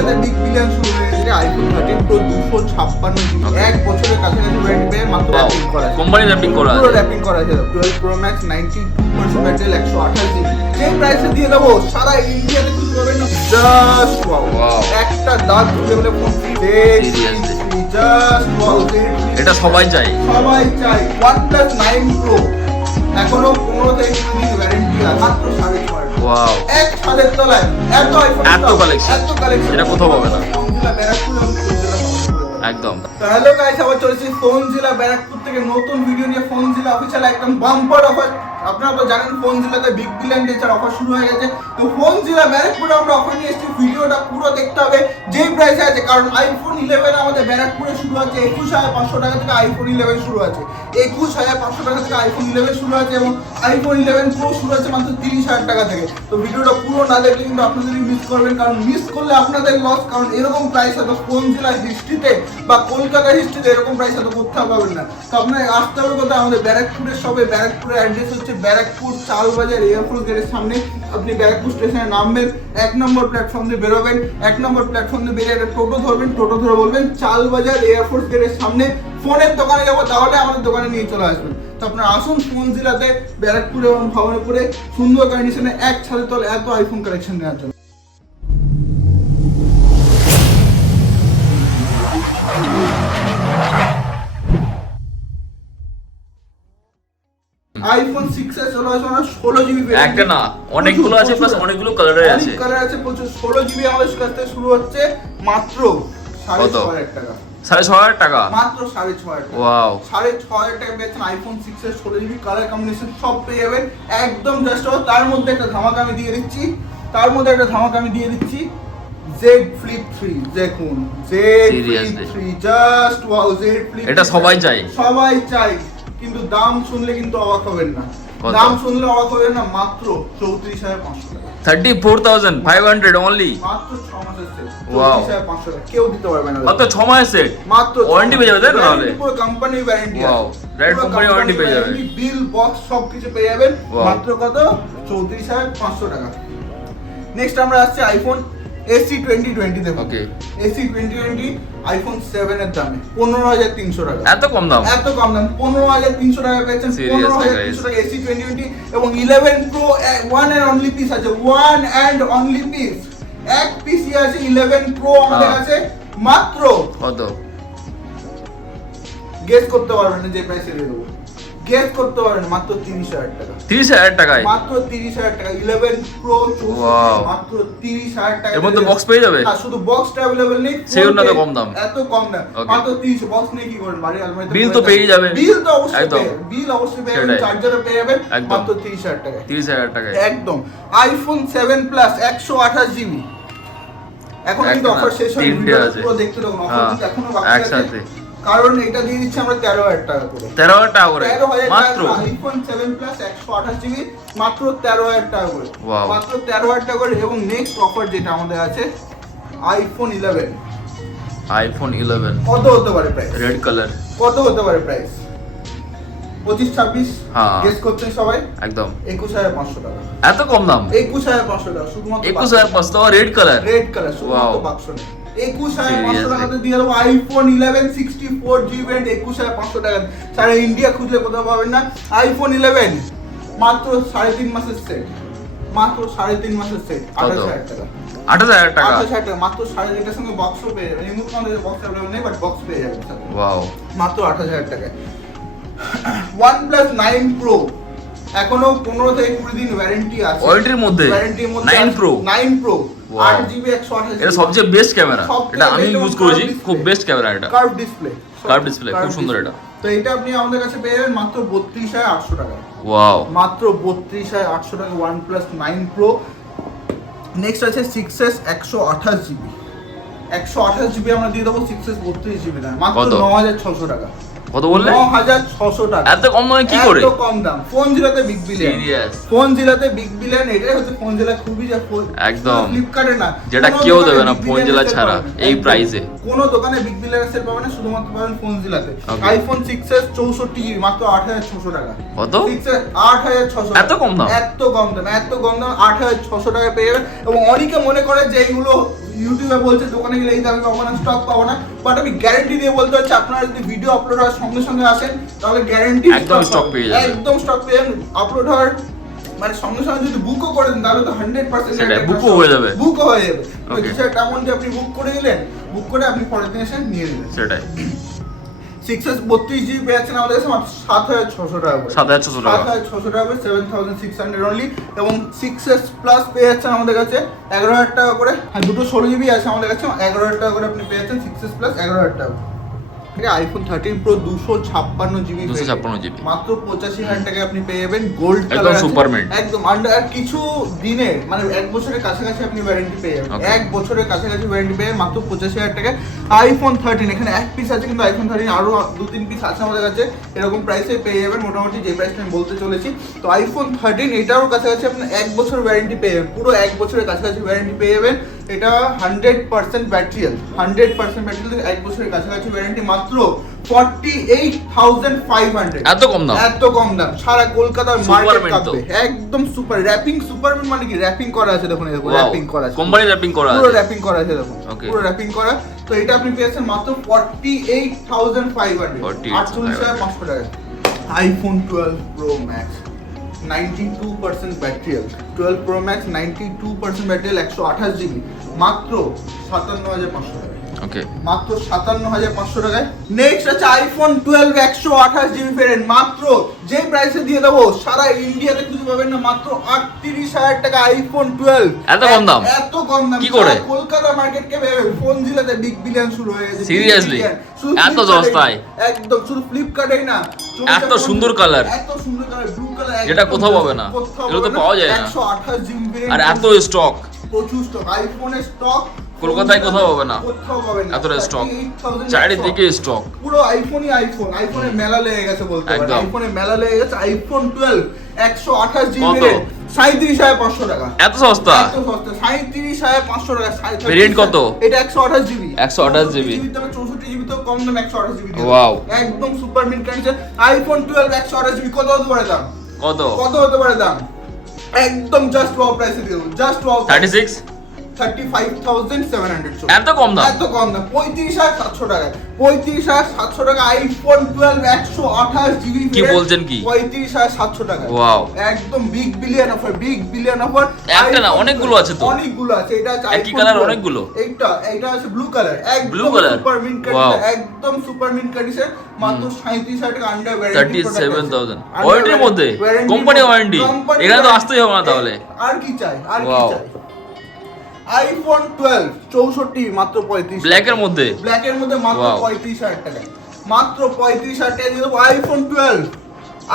জিলাতে big billion শুরু হয়ে গেছে আইফোন 13 প্রো 256 জিবি এক বছরের কাছাকাছি ওয়ারেন্টি পেয়ে মাত্র র্যাপিং করা আছে। কোম্পানি র্যাপিং করা আছে, পুরো র্যাপিং করা আছে। 12 প্রো ম্যাক্স 92% ব্যাটারি 128 জিবি যে প্রাইসে দিয়ে দেবো সারা ইন্ডিয়াতে খুঁজে পাবেন না। জাস্ট ওয়াও, একটা দাঁত ধুলে বলে ফোন সিরিয়াসলি জাস্ট ওয়াও। এটা সবাই চাই, সবাই চাই। OnePlus 9 Pro এখনো 15 থেকে 20 দিন ওয়ারেন্টি আছে, মাত্র 6.5। ওয়াও, এক ছাদের তলায় এত আইফোন, এত কালেকশন, এটা কোথাও পাবে না ফোনজিলা ব্যারাকপুর এবং ফোনজিলা একদম। তো হ্যালো গাইস, আবার চলেছি ফোনজিলা ব্যারাকপুর থেকে নতুন ভিডিও নিয়ে। ফোনজিলা অফিশিয়াল একদম বাম্পার অফার। আপনারা তো জানেন ফোনজিলাতে বিগ বিলিয়ন ডের অফার শুরু হয়ে গেছে। তো ফোনজিলা ব্যারাকপুরে আমরা অফার নিয়ে এসেছি, ভিডিওটা পুরো দেখতে হবে যেই প্রাইসে আছে। কারণ আইফোন 11 আমাদের ব্যারাকপুরে শুরু আছে 21,500 টাকা থেকে। আইফোন 11 শুরু আছে 21,500 টাকা থেকে। আইফোন 11 শুরু আছে এবং আইফোন 11 প্রো শুরু আছে মাত্র 30,000 টাকা থেকে। তো ভিডিওটা পুরো না দেখলে কিন্তু আপনাদেরই মিস করবেন, কারণ মিস করলে আপনাদের লস। কারণ এরকম প্রাইস হয়তো ফোনজিলা হিস্ট্রিতে বা কলকাতার হিস্ট্রিতে এরকম প্রাইস হয়তো কোথাও পাবেন না। তো আপনার আসতে হবে কোথায়? আমাদের ব্যারাকপুরের সবে। ব্যারাকপুরের অ্যাড্রেস হচ্ছে ব্যারাকপুর চালবাজার এয়ারফোর্স গেটের সামনে। আপনি ব্যারাকপুর স্টেশনে নামবেন, 1 নম্বর প্ল্যাটফর্ম দিয়ে বেরোবেন। 1 নম্বর প্ল্যাটফর্ম দিয়ে বেরিয়ে একটা টোটো ধরবেন, টোটো ধরে বলবেন চালবাজার এয়ারফোর্স গেটের সামনে ফোনের দোকানে যাবো, তাহলে আমাদের দোকানে নিয়ে চলে আসবেন। তো আপনারা আসুন ফোনজিলাতে ব্যারাকপুর এবং ভবানীপুরে সুন্দর কন্ডিশনে এক ছাদের তলে এত আইফোন কালেকশন নেওয়ার জন্য। আইফোন 6s চলে আসবে না 16 জিবি ভেরিয়েন্ট। একটা না, অনেকগুলো আছে, প্লাস অনেকগুলো কালারে আছে। কালার আছে প্রচুর। 16 জিবি আমাদের কাছ থেকে শুরু হচ্ছে মাত্র 6,500 টাকা। 6,500 টাকা মাত্র 6,500 টাকা। ওয়াও, 6,500 টাকা পেয়েছেন iPhone 6s 16 GB. Colour combination সব পেয়ে যাবেন একদম জাস্ট। তার মধ্যে একটা ধামাকা আমি দিয়ে দিচ্ছি, Z Flip 3। দেখুন Z Flip 3 just wow. Z Flip, এটা সবাই চাই, সবাই চাই। কিন্তু দাম শুনলে কিন্তু অবাক হবেন না, মাত্র 34,500 টাকা। 34,500 অনলি, মাত্র 6 মাসের সেট। ওয়াও, 34,500 টাকা কেউ দিতে পারবে না। মাত্র 6 মাসের সেট, মাত্র ওয়ারেন্টি পেয়ে যাবে, তাই না? তাহলে পুরো company warranty. Wow, right company warranty পেয়ে যাবে, বিল বক্স সবকিছু পেয়ে যাবেন মাত্র কত? 34,500 টাকা। নেক্সট আমরা আসছে আইফোন AC 2020 দেখুন। ওকে, AC 2020 আইফোন 7 এর দামে 15,300 টাকা। এত কম দাম? এত কম দাম, 15,300 টাকা পেয়েছেন। 15,300 টাকা AC 2020 এবং 11 Pro one and only piece আছে, ওয়ান এন্ড অনলি পিস। এক পিসই আছে 11 Pro আমাদের কাছে। মাত্র কত? গেস করতে পারবেন না যে প্রাইসে দিয়ে দেবো, গেস করতে পারবেন। মাত্র 30,000 টাকা। 30,000 টাকায়? মাত্র 30,000 টাকা 11 Pro 64, মাত্র 30,000 টাকা। এর মধ্যে বক্স পেয়ে যাবে? হ্যাঁ, শুধু বক্সটা अवेलेबल নেই, সেজন্য এত কম দাম। এত কম দাম মাত্র 30। বক্স নিয়ে কি করবেন? বাড়ি আলমারিতে বিল তো পেয়ে যাবে। বিল তো অবশ্যই পেয়ে, বিল অবশ্যই পেয়ে যাবেন, চার্জারও পেয়ে যাবেন মাত্র 30,000 টাকা। 30,000 টাকায় একদম। IPhone 7 plus 128 GB. এখন কিন্তু অফার শেষ হয়নি, ভিডিওটা পুরো দেখতে থাকুন। অফার কিন্তু এখনো বাকি আছে, কারণ এটা দিয়ে দিচ্ছি আমরা 13,000 টাকা করে। 13,000 টাকা করে মাত্র আইফোন 7 প্লাস 128 জিবি মাত্র 13,000 টাকা করে। মাত্র 13,000 টাকা করে। এবং নেক্সট অফার যেটা আমাদের আছে আইফোন 11। আইফোন 11 কত হতে পারে প্রাইস? Red colour. কত হতে পারে প্রাইস? 25-26 গেস করছেন সবাই? একদম 21,500 টাকা। এত কম দাম? 21,500 টাকা শুধুমাত্র। 21,500 টাকা রেড কালার। রেড কালার শুধুমাত্র বাক্স নেই। 21,500 টাকাতে দিয়ে দেবো আইফোন 11 64 জিবি এন্ড 21,500 টাকা। সারা ইন্ডিয়া খুঁজলে কোথাও পাবেন না। আইফোন 11 মাত্র 3.5 মাসের সেট, মাত্র 3.5 মাসের সেট 28,000 টাকা। 28,000 টাকা? 28,000 টাকা মাত্র। 3.5 সঙ্গে বক্সও পেয়ে যাবেন। রিমোট কন্ট্রোলের বক্স अवेलेबल নেই, বাট বক্স পেয়ে যাবেন সাথে। ওয়াও, মাত্র 28,000 টাকায়। OnePlus 9 Pro এখনো 15 থেকে 20 দিন ওয়ারেন্টি আছে। ওয়ারেন্টির মধ্যে 9 Pro 9 Pro 8GB 128। এটা সবচেয়ে বেস্ট ক্যামেরা, এটা আমি ইউজ করেছি, খুব বেস্ট ক্যামেরা এটা। কার্ভ ডিসপ্লে, খুব সুন্দর এটা। তো এটা আপনি আমাদের কাছে পেয়ে যাবেন মাত্র 32,800 টাকা। ওয়াও, মাত্র 32,800 টাকা OnePlus 9 Pro। নেক্সট আছে 6s 128 জিবি। 128 জিবি আমরা দিয়ে দেবো 6s 32 জিবি দাম মাত্র 9,600 টাকা। কত বললে? 9,600 টাকা। এত কম দামে কি করে? এত কম দাম। ফোনজিলাতে বিগ বিলিয়ন। সিরিয়াস, ফোনজিলাতে বিগ বিলিয়ন। এটাই হচ্ছে ফোনজিলা খুবই যা একদম ফ্লিপকার্টে না, যেটা কেউ দেবে না ফোনজিলা ছাড়া এই প্রাইসে। কোনো দোকানে বিগ বিলিয়ন সেল পাবেন না, শুধুমাত্র পাবেন ফোনজিলাতে। আইফোন 6s 64 জিবি মাত্র 8,600 টাকা। কত? 6s 8,600। এত কম দাম? এত কম দাম, এত কম দাম 8,600 টাকা পেয়ে যাবেন। এবং অনেকে মনে করে যে এইগুলো ইউটিউবে বলছে দোকানে গেলে এই দামে পাবো না, স্টক পাবো না, বাট আমি গ্যারান্টি দিয়ে বলতে হচ্ছে আপনারা যদি ভিডিও আপলোড হওয়ার সঙ্গে সঙ্গে আসেন তাহলে গ্যারান্টি একদম স্টক পেয়ে যাবেন, একদম স্টক পেয়ে যাবেন। আপলোড হওয়ার মানে সঙ্গে সঙ্গে যদি বুকও করেন তাহলে তো 100% সেটাই বুকও হয়ে যাবে, বুকও হয়ে যাবে। তো Okay. কিছু একটা অ্যামাউন্ট আপনি বুক করে দিলেন, বুক করে আপনি পরের দিন এসে নিয়ে নিলেন। সেটাই 6s 32GB পেয়ে যাচ্ছেন আমাদের কাছে মাত্র 7600 টাকা করে, 7600 টাকা, 7600 টাকা করে, 7600 অনলি। এবং 6s প্লাস পেয়ে যাচ্ছেন আমাদের কাছে 11000 টাকা করে। হ্যাঁ, দুটো 16GB আছে আমাদের কাছে, 11000 টাকা করে আপনি পেয়ে যাচ্ছেন 6s প্লাস 11000 টাকা। আইফোন 13 প্রো 256GB, 256GB মাত্র 85000 টাকায় আপনি পেয়ে যাবেন। গোল্ড একদম কালার সুপারম্যান, একদম আন্ডার। আর কিছু দিনে মানে 1 বছরের কাছাকাছি আপনি ওয়ারেন্টি পেয়ে যাবেন, 1 বছরের কাছাকাছি ওয়ারেন্টি পেয়ে মাত্র 85000 টাকায় আইফোন 13। এখানে এক পিস আছে, কিন্তু আইফোন 13 আরো 2-3 পিস আছে আমাদের কাছে, এরকম প্রাইসে পেয়ে যাবেন মোটামুটি যে প্রাইসটা আমি বলতে চলেছি। তো আইফোন 13 এটারও কাছাকাছি আপনি 1 বছর ওয়ারেন্টি পেয়ে যাবেন, পুরো 1 বছরের কাছাকাছি ওয়ারেন্টি পেয়ে যাবেন। এটা 100% ব্যাটারিয়াল, 100% ব্যাটারিয়াল, 1 বছরের কাছাকাছি ওয়ারেন্টি, মাত্র 48500। এত কম দাম, এত কম দাম, সারা কলকাতার মার্কেট কাঁপবে। একদম সুপার র‍্যাপিং, সুপারম্যান মানে কি র‍্যাপিং করা আছে, দেখুন এরকম র‍্যাপিং করা আছে, কোম্পানি র‍্যাপিং করা আছে, পুরো র‍্যাপিং করা আছে দেখুন, Okay. পুরো র‍্যাপিং করা। তো এটা আপনি পেয়েছেন মাত্র 48500, 48500 টাকা। IPhone 12 pro max 92% ব্যাটারিয়াল, 12 pro max 92% ব্যাটারিয়াল, 128GB, মাত্র 57500 টাকা। ওকে, মাত্র 57500 টাকায়। নেক্সট আছে আইফোন 12 128GB ভেরিয়েন্ট, মাত্র যে প্রাইসে দিয়ে দেবো সারা ইন্ডিয়াতে খুঁজে পাবেন না, মাত্র 38000 টাকা আইফোন 12। এত কম দাম, এত কম দাম কি করে? কলকাতা মার্কেট কে ভেবে ফোনজিলাতে বিগ বিলিয়ন শুরু হয়ে গেছে। Seriously? এত সস্তায়? একদম, শুধু ফ্লিপকার্টেই না, এত সুন্দর কালার, এত সুন্দর কালার, ব্লু কালার, যেটা কোথাও পাবে না, এগুলো তো পাওয়া যায় না। 128GB ভেরিয়েন্ট, আর এত স্টক, প্রচুর স্টক, আইফোনের স্টক কলকাতায় কোথাও পাবে না, কোথাও পাবেন না, এতটা স্টক, চারিদিকে স্টক, পুরো আইফোনই আইফোন। আইফোনের মেলা লেগে গেছে বলতে পারেন, একদম। আইফোনের মেলা লেগে গেছে। আইফোন 12 128GB কত? 37500 টাকা, এত সস্তা, এত সস্তা, 37500 টাকা। ভেরিয়েন্ট কত? এটা 128GB, 128GB, 64GB তো কম দাম, 128GB। ওয়াও, একদম super mint condition iPhone 12 128GB। কত হতে পারে দাম? কত? কত হতে পারে দাম? একদম জাস্ট ওয়াও প্রাইসে দিয়ে দেবো, জাস্ট ওয়াও। 36, 35700। এত কম দাম, এত কম দাম, 35700 টাকা, 35700 টাকা আইফোন 12 128GB। কি বলছেন কি? 35700 টাকা, ওয়াও, একদম big billion offer, big billion offer. একটা না, অনেকগুলো আছে তো, অনেকগুলো আছে। এটা আছে একই কালার অনেকগুলো, এইটা আছে ব্লু কালার, ব্লু একদম colour, super mint wow, condition, একদম সুপার মিন্ট কন্ডিশন, মাত্র 37000 টাকা আন্ডার ওয়ারেন্টি। 37000 ওয়ারেন্টির মধ্যে, কোম্পানি ওয়ারেন্টি, এখানে তো আসতেই হবে না তাহলে। আর কি চাই, আর কি ওয়াও। চাই? আইফোন 12 64 মাত্র 35, ব্ল্যাকের মধ্যে, ব্ল্যাকের মধ্যে মাত্র Wow. 35000 টাকা, মাত্র 35000 টাকা দিয়ে দেবো iPhone 12।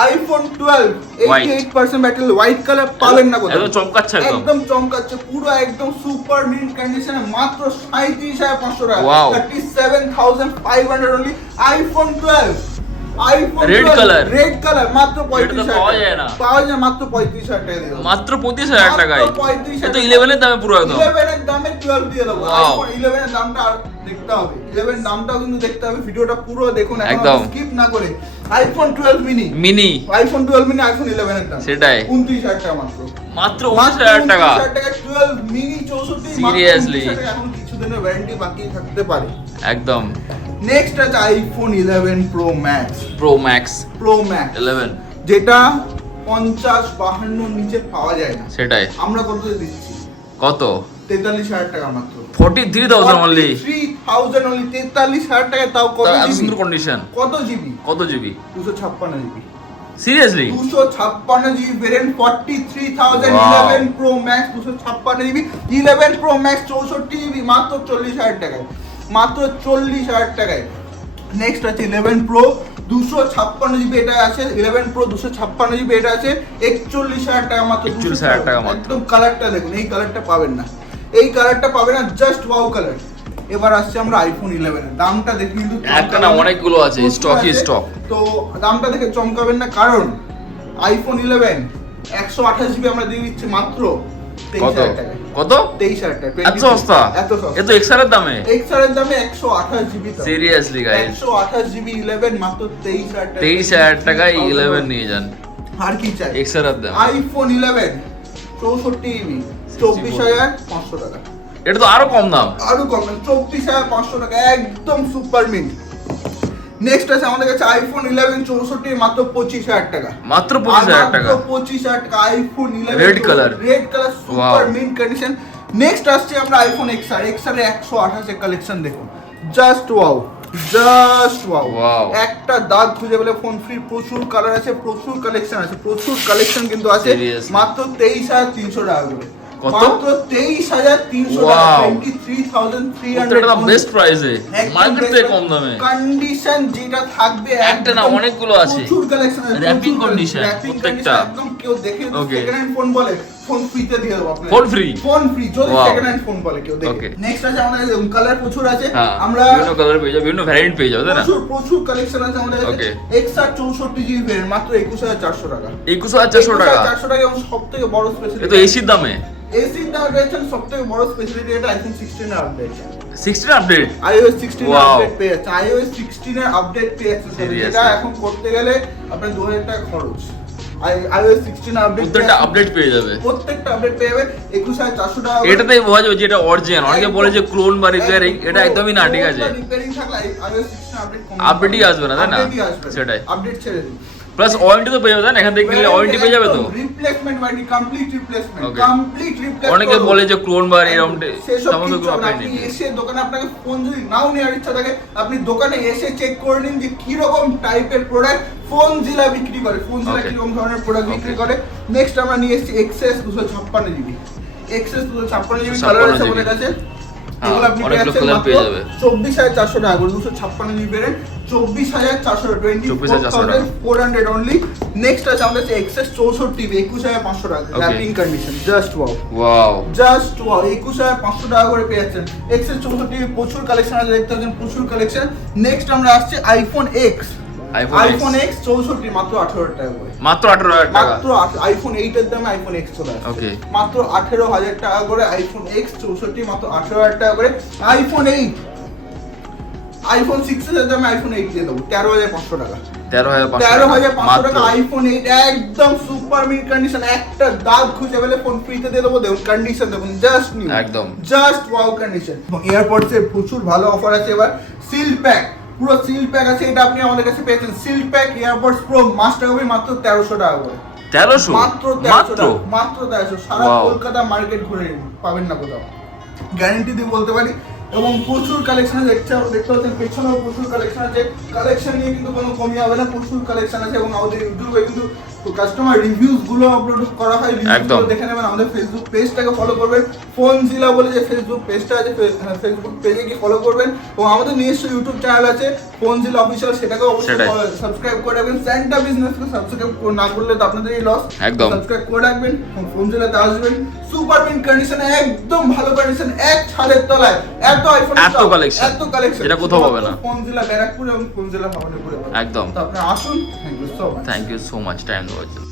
IPhone 12 88% battery, white colour পাবেন না কোথাও, একদম চমকাচ্ছে, একদম একদম চমকাচ্ছে, পুরো একদম সুপার মিন্ট কন্ডিশনে, মাত্র 37500 টাকা, Wow. 37500 only iPhone 12। IPhone Red color. Red colour, মাত্র এটা তো 35000 পাওয়া যায় না, পাওয়া যায় মাত্র 35000 টাকা দিয়ে দেবো, মাত্র 35000 টাকায়। মাত্র 35000 এ তো 11 এর দামে পুরো একদম, 11 এর দামে 12 দিয়ে দেবো। Wow. আইফোন 11 এর দামটা আর দেখতে হবে, 11 দামটাও কিন্তু দেখতে হবে, ভিডিওটা পুরো দেখুন একদম। স্কিপ না করে। IPhone 12 mini, mini, iPhone 12 mini, iPhone 11 এর দাম সেটাই, 29000 টাকা মাত্র, মাত্র 29000 টাকা। 29000 টাকা 12 মিনি 64, Seriously? এখন কিছুদিনের ওয়ারেন্টি বাকি থাকতে পারে। একদম। নেক্সট আছে iPhone 11 pro max, pro max, pro max 11, যেটা 50-52 নিচে পাওয়া যায় না, সেটাই। আমরা কত দিচ্ছি? কত? 43000 টাকা মাত্র, 43000 অনলি, 43000 অনলি, 43000 টাকায়, তাও কত এত জিবি? সুন্দর কন্ডিশন, কত জিবি? কত GB? 256GB, seriously? 256GB variant, 43000। Wow. 11 pro max 256GB, 11 pro max 64GB, মাত্র 40000 টাকায়, মাত্র 40000 টাকায়। নেক্সট আছে 11 প্রো 256GB, এটা আছে 11 প্রো 256GB, এটা আছে 41000 টাকা মাত্র, 41000 টাকা মাত্র। একদম কালারটা দেখুন, এই কালারটা পাবেন না, এই কালারটা পাবেন না, জাস্ট ওয়াও কালার। এবার আসছে আমরা আইফোন 11 এর দামটা দেখি, কিন্তু একটা না, অনেকগুলো আছে, স্টকই স্টক। তো দামটা দেখে চমকাবেন না, কারণ আইফোন 11 128GB আমরা দিয়ে দিচ্ছি মাত্র কত? 23000 টাকায়, কত? 23000 টাকা, এত সস্তা, এত সস্তা, এ তো এক্সআর এর দামে, এক্সআর এর দামে 128GB, সিরিয়াসলি গাইস, 128GB 11 মাত্র 23000 টাকা, 23000 টাকায় 11 নিয়ে যান, আর কি চাই? এক্সআর এর দাম। আইফোন 11 64GB 24500 টাকা, এটা তো আরো কম দাম। 24,500 টাকা, একদম সুপার মিন্ট। নেক্সট আছে আমাদের কাছে আইফোন 11 64 মাত্র 25,000 টাকা। মাত্র 25,000 টাকা। 25,000 টাকা iPhone 11 red colour super mint condition. Next আসছে আমরা আইফোন XR এর 128 এর কালেকশন দেখুন, জাস্ট ওয়াও, জাস্ট ওয়াও। একটা দাগ খুঁজে পেলে ফোন ফ্রি। প্রচুর কালার আছে, প্রচুর কালেকশন আছে, প্রচুর কালেকশন কিন্তু আছে। মাত্র 23,300 টাকা করে। মাত্র 23,300 টাকা, 23,300 এটা বেস্ট প্রাইসে, মার্কেট থেকে কম দামে। কন্ডিশন যেটা থাকবে একটা না অনেকগুলো আছে, প্রচুর কালেকশন আছে, র‍্যাপিং কন্ডিশন প্রত্যেকটা। একদম কেউ দেখে সেকেন্ড হ্যান্ড ফোন বলে ফোন ফ্রিতে দিয়ে দেব আপনাদের। ফোন ফ্রি যদি সেকেন্ড হ্যান্ড ফোন বলে কেউ দেখে। নেক্সট আছে আমাদের কালার প্রচুর আছে, আমরা বিভিন্ন কালার পেয়ে যাবে, বিভিন্ন ভ্যারিয়েন্ট পেয়ে যাবে, তাই না? প্রচুর কালেকশন আছে আমাদের কাছে। XR 64 জিবি ভেরিয়েন্ট মাত্র 21,400 টাকা। 21,400 টাকা, 400 টাকা। এবং সবথেকে বড় স্পেশালিটি, এটা তো এসির দামে। এসির দাম পেয়েছেন। সবথেকে বড় স্পেশালিটি এটা আইফোন 16 এর আপডেট। 16 আপডেট, iOS 16 এর আপডেট পেয়ে যাচ্ছে। iOS 16 এর আপডেট পেয়ে যাচ্ছে, যেটা এখন করতে গেলে আপনার 2000 টাকা খরচ। iOS 16 আপডেট, প্রত্যেকটা আপডেট পেয়ে যাবে, প্রত্যেকটা আপডেট পেয়ে যাবে 21,400 টাকা। এটাতেই বোঝা যাবে যে এটা অরিজিনাল। অনেকে বলে যে ক্লোন বা রিপেয়ারিং, এটা একদমই না, ঠিক আছে? রিপেয়ারিং থাকলে iOS 16 আপডেটই আসবে না, তাই না? সেটাই, আপডেট ছেড়ে দিন। প্লাস ওয়ারেন্টি তো পেয়ে যাবে, তাই না? এখান থেকে কিনলে ওয়ারেন্টি পেয়ে যাবে তো। Replacement warranty, complete replacement, complete replace. অনেকে বলে যে ক্লোন বা এরকম সমস্ত কিছু আপনি এসে দোকানে, আপনাকে ফোন যদি নাও নেওয়ার ইচ্ছা থাকে, আপনি দোকানে এসে চেক করে নিন যে কি রকম টাইপের প্রোডাক্ট ফোনজিলা বিক্রি করে, ফোনজিলা কি রকম ধরনের প্রোডাক্ট বিক্রি করে। নেক্সট আমরা নিয়ে এসেছি XS 256 GB. XS 256 GB colour আছে আমাদের কাছে। এগুলো আপনি পেয়ে যাচ্ছেন মাত্র 24,400 টাকা করে। 256 জিবি ভেরিয়েন্ট 24,400, 24,400 অনলি। নেক্সট আছে আমাদের XS 64 জিবি 21,500 টাকা, wrapping condition, just wow, just wow. 21,500 টাকা করে পেয়ে যাচ্ছেন XS 64 জিবি। প্রচুর কালেকশন আছে, দেখতে পাচ্ছেন প্রচুর কালেকশন। নেক্সট আমরা আসছে আইফোন X। আইফোন X 64 মাত্র 18,000 টাকা করে। মাত্র 18,000 টাকা। মাত্র আইফোন 8 এর দামে আইফোন X চলে আসছে। ওকে, মাত্র 18,000 টাকা করে আইফোন X 64, মাত্র 18,000 টাকা করে। আইফোন 8, আইফোন 6 এর দামে আইফোন 8 দিয়ে দেবো 13,500 টাকা। 13,500 টাকা আইফোন 8, একদম সুপার মিড কন্ডিশন। একটা দাগ খুঁজে পেলে ফোন ফ্রিতে দিয়ে দেবো। দেখুন কন্ডিশন, দেখুন জাস্ট নিউ, একদম জাস্ট ওয়াও কন্ডিশন। এবং এয়ারপডস এর প্রচুর ভালো অফার আছে এবার। সিল প্যাক, পুরো সিল প্যাক আছে, এটা আপনি আমাদের কাছে পেয়েছেন। Seal pack AirPods pro master copy মাত্র 1300 টাকা করে। 1300 মাত্র 1300। সারা কলকাতা মার্কেট ঘুরে পাবেন না কোথাও, গ্যারান্টি দিয়ে বলতে পারি। এবং প্রচুর কালেকশন দেখতে পাচ্ছেন, পেছনেও প্রচুর কালেকশন আছে। কালেকশন নিয়ে কিন্তু কোনো কমই হবে না, প্রচুর কালেকশন আছে। এবং আমাদের ইউটিউবে কিন্তু কাস্টমার রিভিউজ গুলো আপলোড করা হয়, রিভিউগুলো দেখে নেবেন। আমাদের ফেসবুক পেজটাকে ফলো করবেন, ফোনজিলা বলে যে ফেসবুক পেজটা আছে, ফেসবুক পেজে গিয়ে ফলো করবেন। এবং আমাদের নিজস্ব ইউটিউব চ্যানেল আছে ফোনজিলা অফিসিয়াল, সেটাকে অবশ্যই সাবস্ক্রাইব করে রাখবেন। স্যান্টা বিজনেসকে সাবস্ক্রাইব না করলে তো আপনাদেরই লস, একদম সাবস্ক্রাইব করে রাখবেন। ফোনজিলাতে আসবেন, সুপার মিন্ট কন্ডিশন, একদম ভালো কন্ডিশন, এক ছাদের তলায় এত আইফোন, এত কালেকশন, এটা কোথাও পাবে না। ফোনজিলা ব্যারাকপুর এবং ফোনজিলা ভাবনাপুরে, একদম। তো আপনারা আসুন। Thank you so much time দেওয়ার জন্য।